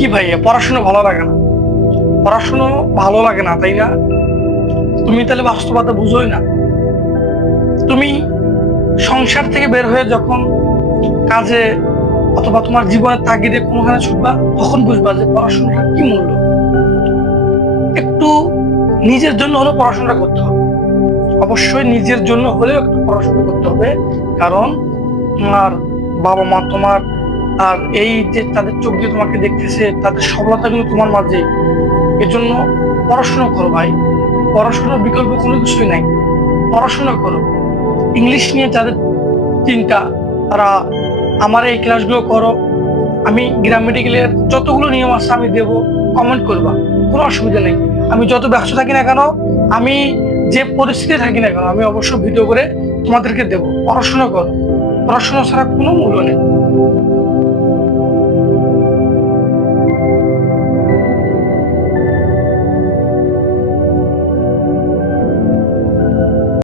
কি ভাইয়া, পড়াশোনা ভালো লাগে না? পড়াশোনা ভালো লাগে না, তাই না? তুমি তাহলে বাস্তবতা বুঝোই না। তুমি সংসার থেকে বের হয়ে যখন কাজে অথবা তোমার জীবনের তাগিদে কোনোখানে ছুটবা, তখন বুঝবা যে পড়াশোনাটা কি মূল্য। একটু নিজের জন্য হলেও পড়াশোনা করতে হবে। অবশ্যই নিজের জন্য হলেও একটু পড়াশোনা করতে হবে। কারণ তোমার বাবা মা তোমার, আর এই যে তাদের চোখ দিয়ে তোমাকে দেখতেছে, তাদের সফলতা কিন্তু তোমার মাঝে। এজন্য পড়াশোনা করো ভাই। পড়াশোনার বিকল্প কোনো কিছুই নাই। পড়াশোনা করো। ইংলিশ নিয়ে যাদের চিন্তা, তারা আমার এই ক্লাসগুলো করো, আমি গ্রামেটিক্যালের যতগুলো নিয়ম আছে আমি দেবো, কমেন্ট করবা, কোনো অসুবিধা নেই। আমি যত ব্যস্ত থাকি না কেন, আমি যে পরিস্থিতি থাকি না কেন, আমি অবশ্যই ভিডিও করে তোমাদেরকে দেবো। পড়াশোনা করো। পড়াশোনা ছাড়া কোনো মূল্য নেই।